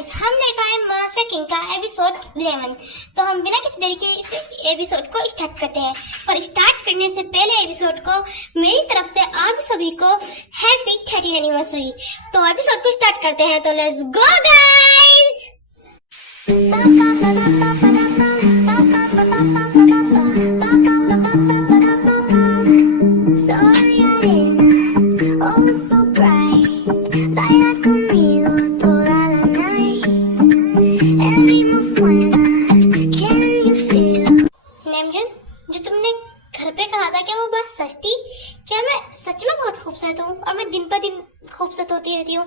Guys, हम देख रहे हैं माफिया किंग का एपिसोड 11। तो हम बिना किसी देरी के इस एपिसोड को स्टार्ट करते हैं। पर स्टार्ट करने से पहले एपिसोड को मेरी तरफ से आप सभी को हैप्पी 30th एनिवर्सरी। तो एपिसोड को स्टार्ट करते हैं, तो लेट्स गो गाइस। जो तुमने घर पे कहा था, क्या वो बात सच थी? क्या मैं सच में बहुत खूबसूरत हूँ और मैं दिन पर दिन खूबसूरत होती रहती हूँ?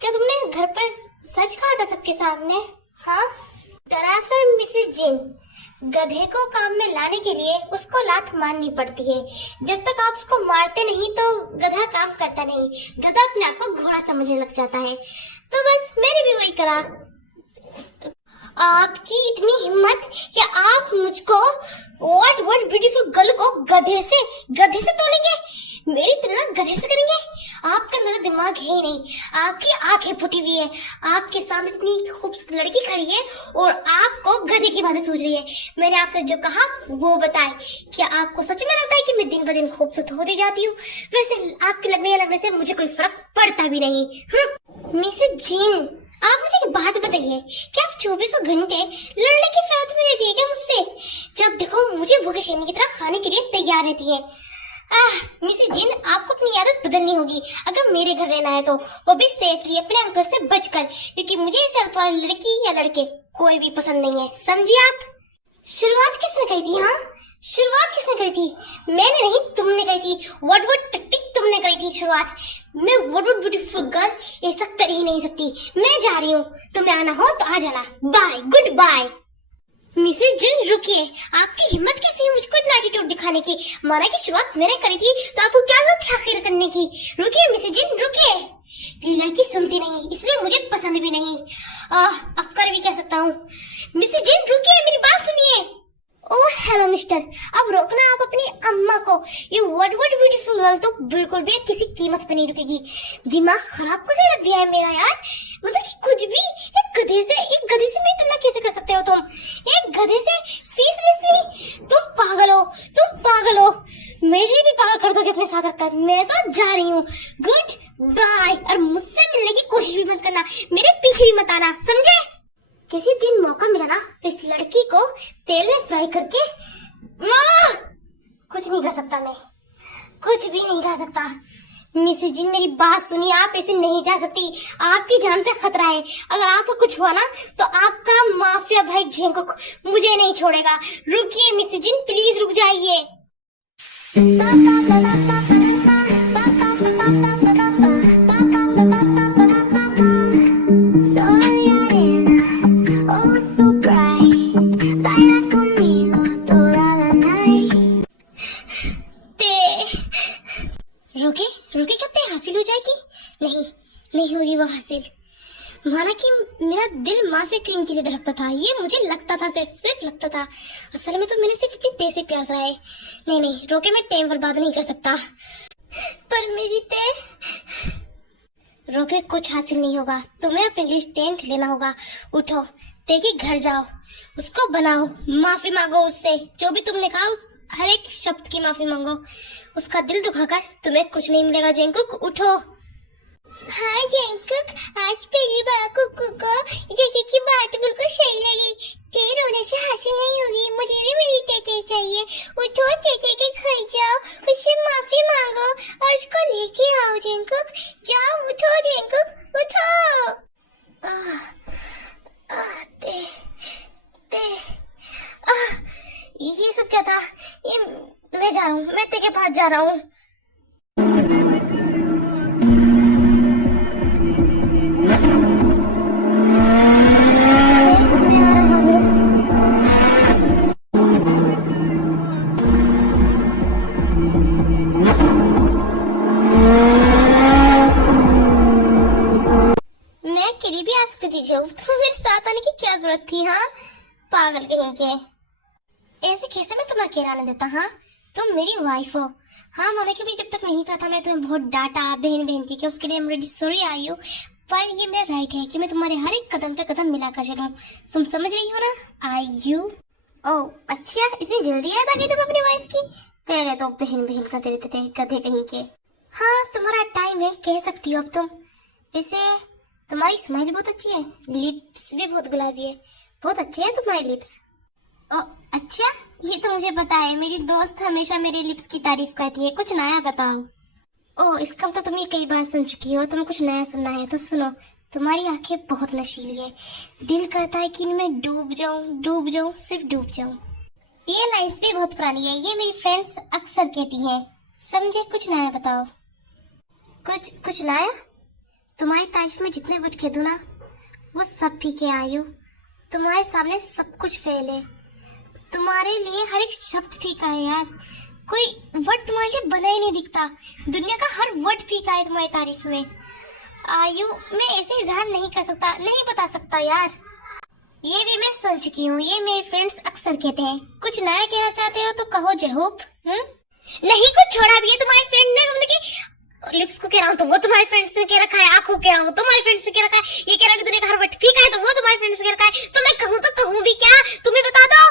क्या तुमने घर पर सच कहा था सबके सामने? हाँ, दरअसल मिसेस जिन, गधे को काम में लाने के लिए उसको लात मारनी पड़ती है। जब तक आप उसको मारते नहीं तो गधा काम करता नहीं। गधा अपने आप को घोड़ा समझने लग जाता है। तो बस मैंने भी वही करा। आपकी इतनी हिम्मत कि आप मुझको व्हाट ब्यूटीफुल गर्ल को गधे से तोलेंगे? मेरी तुलना गधे से करेंगे? आपका ज़रा दिमाग है ही नहीं। आपकी आंखें फूटी हुई है। आपके सामने इतनी खूबसूरत लड़की खड़ी है और आपको गधे की बातें सोच रही है। मैंने आपसे जो कहा वो बताए। क्या आपको सच में लगता है कि मैं दिन ब दिन खूबसूरत होती जाती हूँ? वैसे आपके लगने से मुझे कोई फर्क पड़ता भी नहीं। मिसेस जिन, आप मुझे एक बात बताइए, क्या आप 24 घंटे लड़ने की फिराक में रहती है क्या मुझसे? जब देखो मुझे भूखे शेरनी की तरह खाने के लिए तैयार रहती है। मिसेस जिन, आपको अपनी आदत बदलनी होगी अगर मेरे घर रहना है तो, वो भी सेफली अपने अंकल से बचकर, क्योंकि मुझे इस वाली लड़की या लड़के कोई भी पसंद नहीं है, समझिए आप? शुरुआत किसने करी थी? हाँ, शुरुआत किसने करी थी? मैंने नहीं, तुमने करी थी। व्हाट टैक्टिक तुमने करी थी शुरुआत। मैं व्हाट ब्यूटीफुल गर्ल ऐसा कर ही नहीं सकती। मैं जा रही हूँ, तुम्हें आना हो तो आ जाना। Bye, good bye. मिसेस जिन रुकिए, आपकी हिम्मत कैसी है मुझको इतना एटीट्यूड दिखाने की? माना की शुरुआत मैंने करी थी तो आपको क्या जरूरत थी आखिर करने की? रुकिए मिसेस जिन, रुकिए। ये लड़की सुनती नहीं, इसलिए मुझे पसंद भी नहीं। अब कर भी क्या सकता हूँ? मिसेस जिन रुकिए, मेरी बात सुनिए। ओह हेलो मिस्टर, अब रोकना आप अपनी अम्मा को। ये व्हाट ब्यूटीफुल गर्ल तो बिल्कुल भी किसी कीमत पे नहीं रुकेगी। दिमाग खराब करके रख दिया है मेरा यार। मतलब कि कुछ भी एक गधे से मेरी तुलना कैसे कर सकते हो तुम? एक गधे से? सीरियसली तुम पागल हो। मुझे भी पागल कर दोगे अपने साथ रखकर। मैं तो जा रही हूँ, गुड बाय। और मुझसे मिलने की कोशिश भी मत करना, मेरे पीछे भी मत आना, समझे? किसी दिन मौका मिला ना तो इस लड़की को तेल में फ्राई करके कुछ नहीं कर सकता, मैं कुछ भी नहीं कर सकता। मिसेस जिन मेरी बात सुनिए, आप ऐसे नहीं जा सकती। आपकी जान पे खतरा है। अगर आपको कुछ हुआ ना तो आपका माफिया भाई जेंकुक मुझे नहीं छोड़ेगा। रुकिए मिसेस जिन, प्लीज रुक जाइए। रुके कितने हासिल हो जाएगी? नहीं होगी वो हासिल। माना कि मेरा दिल माफिया क्वीन के लिए धड़कता था, ये मुझे लगता था, सिर्फ लगता था। असल में तो मैंने सिर्फ अपनी ते से प्यार करा है। नहीं रोके, मैं टाइम बर्बाद नहीं कर सकता। पर मेरी ते रोके, कुछ हासिल नहीं होगा। तुम्हें अपने लिए स्टैंड लेना होगा। उठो, ते के घर जाओ, उसको बनाओ, माफी मांगो उससे। जो भी तुमने कहा उस हर एक शब्द की माफी मांगो। उसका दिल दुखाकर तुम्हें कुछ नहीं मिलेगा जेंकुक, उठो। हाँ जेंकुक, आज पहली बार कुकू को जेके की बात बिल्कुल सही लगी। तेरे रोने से हासिल नहीं होगी, मुझे भी मेरी टेके चाहिए। उठो, टेके के घर जाओ, उससे माफी मांगो और उसको लेके आओ जेंकुक। जाओ, उठो जेंकुक, उठो। ये सब क्या था? ये मैं जा रहा हूँ, मैं तेरे पास जा रहा हूँ। मैं किरी भी आ सकती थी, जो तो मेरे साथ आने की क्या जरूरत थी? हाँ, पागल कहीं के। ऐसे कैसे मैं तुम्हें अकेला आने देता? हाँ, तुम मेरी वाइफ हो। हाँ, माना कि जब तक नहीं पता था, मैं तुम्हें बहुत डांटा बहन की, उसके लिए मैं सॉरी आई हूँ। पर ये मेरा राइट है कि मैं तुम्हारे हर एक कदम पे कदम मिलाकर चलूं। तुम समझ रही हो ना? आई यू? ओह अच्छा, इतनी जल्दी याद आ गई तुम अपनी वाइफ की? पहले तो बहन बहन करते रहते थे गधे कहीं के। हाँ तुम्हारा टाइम है, कह सकती हो अब तुम। वैसे तुम्हारी स्माइल बहुत अच्छी है, लिप्स भी बहुत गुलाबी है, बहुत अच्छे हैं तुम्हारे लिप्स। ओ अच्छा, ये तो मुझे पता है, मेरी दोस्त हमेशा मेरे लिप्स की तारीफ करती है। कुछ नया बताओ। ओ इसका मतलब तुम ये कई बार सुन चुकी हो और तुम्हें कुछ नया सुनना है तो सुनो। तुम्हारी आंखें बहुत नशीली है, दिल करता है कि इनमें डूब जाऊं, सिर्फ डूब जाऊं। ये लाइन्स भी बहुत पुरानी है, ये मेरी फ्रेंड्स अक्सर कहती हैं। समझे? कुछ नया बताओ। कुछ नया? तुम्हारी तारीफ में जितने वर्ड कह दूं ना, वो सब फीके आयु। तुम्हारे सामने सब कुछ फेल है, तुम्हारे लिए हर एक शब्द फीका है यार। कोई वर्ड तुम्हारे लिए बना ही नहीं दिखता, दुनिया का हर वर्ड फीका है तुम्हारी तारीफ में। आयु मैं ऐसे इजहार नहीं कर सकता, नहीं बता सकता यार। ये भी मैं सुन चुकी हूँ, ये मेरे फ्रेंड्स अक्सर कहते हैं। कुछ नया कहना चाहते हो तो कहो जहूब। नहीं कुछ छोड़ा भी है तुम्हारी फ्रेंड ने, मतलब कि लिप्स को कह रहा हूँ तो वो तुम्हारे फ्रेंड्स ने कह रखा है, आंखों को कह रहा हूँ तुम्हारे फ्रेंड्स ने कह रखा है, ये कह रहा है कि दुनिया का हर वर्ड फीका है तो वो तुम्हारे फ्रेंड्स ने कह रखा है। तो मैं कहूँ तो कहूँ भी क्या, तुम्हें बता दो।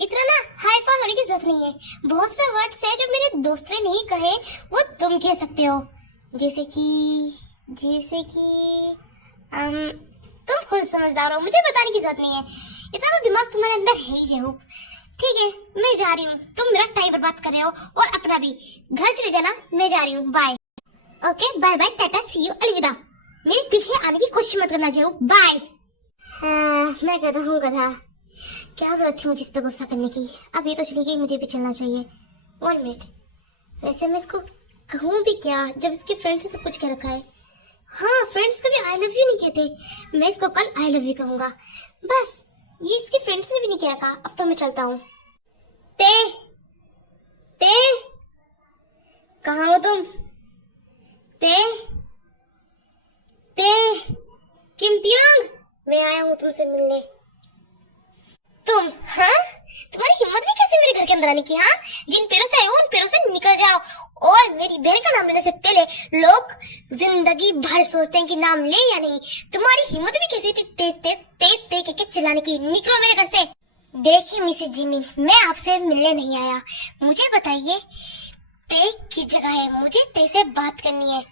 इतना ना हाई फाई होने की जरूरत नहीं है, बहुत से वर्ड्स है जो मेरे दोस्त ने नहीं कहे वो तुम कह सकते हो। जैसे कि तुम खुद समझदार हो, मुझे बताने की जरूरत नहीं है, इतना तो दिमाग तुम्हारे अंदर है ही जहूब। ठीक है मैं जा रही हूँ, तुम मेरा टाइम बर्बाद कर रहे हो और अपना भी। घर चले जाना, मैं जा रही हूँ, bye. Okay bye bye, tata, see you, अलविदा। मेरे पीछे आने की कोशिश मत करना जहूब, बाय। मैं गधा हूँ गधा, क्या जरूरत थी मुझे इस पे गुस्सा करने की। अब ये तो चली गई, मुझे भी चलना चाहिए। 1 मिनट, वैसे मैं इसको कहूँ भी क्या जब इसके फ्रेंड से सब कुछ कह रखा है। हाँ फ्रेंड्स कभी आई लव यू नहीं कहते, मैं इसको कल आई लव यू कहूंगा बस। ये इसके फ्रेंड्स ने भी नहीं कह रखा। अब तो मैं चलता हूँ। ते कहाँ हो तुम? ते किम तियोंग, मैं आया हूँ तुमसे मिलने। तुम? हाँ तुम्हारी हिम्मत भी कैसे मेरे घर के अंदर आने की? हाँ जिन पैरों से आए हो उन पैरों से निकल जाओ। और मेरी बहन का नाम लेने से पहले लोग जिंदगी भर सोचते हैं कि नाम ले या नहीं। तुम्हारी हिम्मत भी कैसी थी तेज के चिल्लाने की? निकलो मेरे घर से। देखिए मिसेस जिमिन, मैं आपसे मिलने नहीं आया, मुझे बताइए ते किस जगह है? मुझे ते से बात करनी है,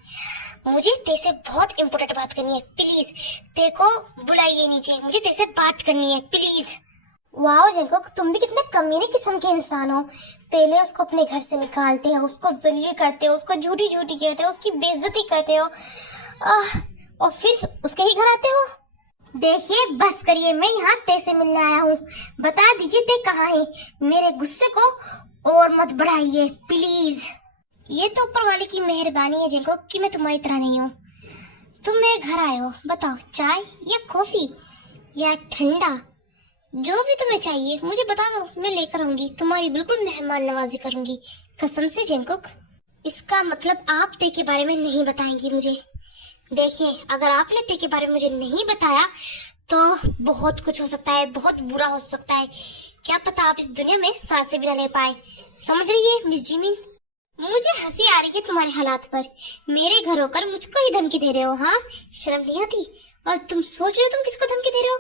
मुझे ते से बहुत इम्पोर्टेंट बात करनी है। प्लीज ते को बुलाइए नीचे, मुझे ते से बात करनी है प्लीज। वाओ जंकुक, तुम भी कितने कमीने किस्म के इंसान हो। पहले उसको अपने घर से निकालते हो, उसको जलील करते हो, उसको झूठी कहते हो, उसकी बेइज्जती करते हो, और फिर उसके ही घर आते हो। देखिए बस करिए, मैं यहाँ ते से मिलने आया हूँ, बता दीजिए ते कहाँ है। मेरे गुस्से को और मत बढ़ाइए प्लीज। ये तो ऊपर वाले की मेहरबानी है जंकुक कि मैं तुम्हारी तरह नहीं हूँ। तुम मेरे घर आए हो, बताओ चाय या कॉफी या ठंडा, जो भी तुम्हें चाहिए मुझे बता दो, मैं लेकर आऊंगी, तुम्हारी बिल्कुल मेहमान नवाजी करूंगी, कसम से जंकुक। इसका मतलब आप ते के बारे में नहीं बताएंगी मुझे? देखिए अगर आपने ते के बारे में मुझे नहीं बताया तो बहुत कुछ हो सकता है, बहुत बुरा हो सकता है। क्या पता आप इस दुनिया में सांसें भी न ले पाए। समझ रही है मिस जिमिन? मुझे हंसी आ रही है तुम्हारे हालात पर। मेरे घर होकर मुझको ही धमकी दे रहे हो? हाँ शर्म नहीं आती? और तुम सोच रहे हो तुम किसको धमकी दे रहे हो?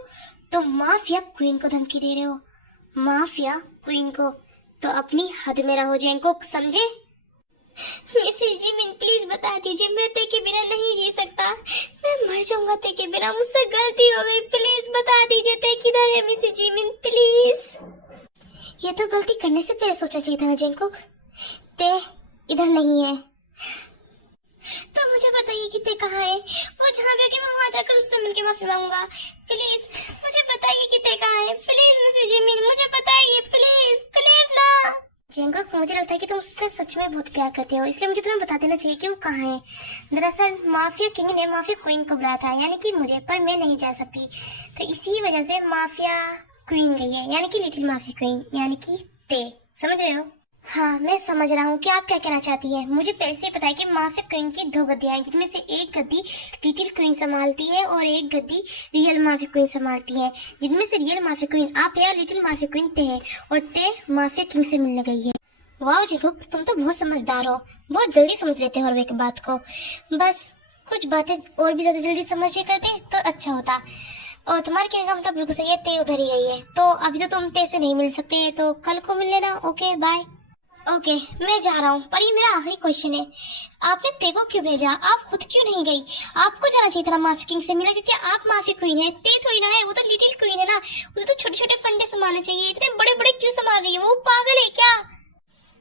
तो माफिया क्वीन को धमकी दे रहे हो। माफिया क्वीन को? तो अपनी हद में रहो जैंकुक, समझे? मिसेस जिमिन प्लीज बता दीजिए, मैं ते के बिना नहीं जी सकता, मैं मर जाऊंगा ते के बिना, मुझसे गलती हो गई, प्लीज बता दीजिए ते किधर है मिसेस जिमिन प्लीज। ये तो गलती करने से पहले सोचना चाहिए था जैंकुक, ते इधर नहीं है। तो मुझे बताइए कि ते कहाँ है? वो जहाँ भी होगी मैं वहाँ जाकर उससे मिलकर माफी मांगूंगा। प्लीज मुझे बताइए कि ते कहाँ है, प्लीज मिसेस जिमिन मुझे बताइए प्लीज प्लीज ना। जंकुक मुझे लगता है कि तुम उससे सच में बहुत प्यार करते हो, इसलिए मुझे तुम्हें बता देना चाहिए कि वो कहाँ है। दरअसल माफिया किंग ने माफिया क्वीन को बुलाया था, यानी कि मुझे, पर मैं नहीं जा सकती, तो इसी वजह से माफिया क्वीन गई है, यानी कि लिटिल माफिया क्वीन, यानी कि ते। समझ रहे हो? हाँ मैं समझ रहा हूँ कि आप क्या कहना चाहती है। मुझे पहले से पता है कि माफिया क्वीन की 2 गद्दियां हैं, जिनमें से एक गद्दी लिटिल क्वीन संभालती है और एक गद्दी रियल माफिया क्वीन संभालती है, जिनमें से रियल माफिया क्वीन आप है और लिटिल माफिया क्वीन ते है, और ते माफिया किंग से मिलने गई है। वाह जंकुक तुम तो बहुत समझदार हो, बहुत जल्दी समझ लेते हो हर एक बात को। बस कुछ बातें और भी ज्यादा जल्दी समझ के करते तो अच्छा होता। और तुम्हारे कहने का मतलब बिल्कुल सही है, ते उधर ही गई है तो अभी तो तुम ते से नहीं मिल सकते, तो कल को मिल लेना। Okay bye. ओके मैं जा रहा हूँ, पर ये मेरा आखिरी क्वेश्चन है, आपने ते को क्यों भेजा? आप खुद क्यों नहीं गई? आपको जाना चाहिए था माफी किंग से मिला, क्योंकि आप माफी क्वीन है, ते थोड़ी ना है, वो तो लिटिल क्वीन है ना, उसे तो छोटे छोटे फंडे संभालने चाहिए, इतने बड़े बड़े क्यों संभाल रही है? वो पागल है क्या?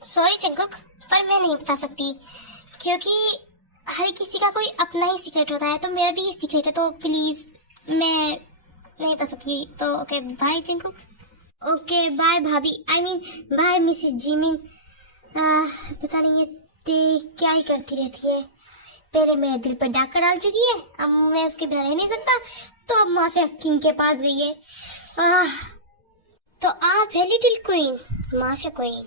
सॉरी चिंकुक, पर मैं नहीं बता सकती, क्योंकि हर किसी का कोई अपना ही सीक्रेट होता है, तो मेरा भी ये सीक्रेट है, तो प्लीज मैं नहीं बता सकती। तो ओके बाय चिंकुक। ओके बाय भाभी, I mean by Mrs Jimin. पता नहीं ये ते क्या ही करती रहती है, पहले मेरे दिल पर डाका डाल चुकी है, अब मैं उसके बिना रह नहीं सकता, तो अब माफिया किंग के पास गई है। तो आप है लिटिल क्वीन, माफिया क्वीन।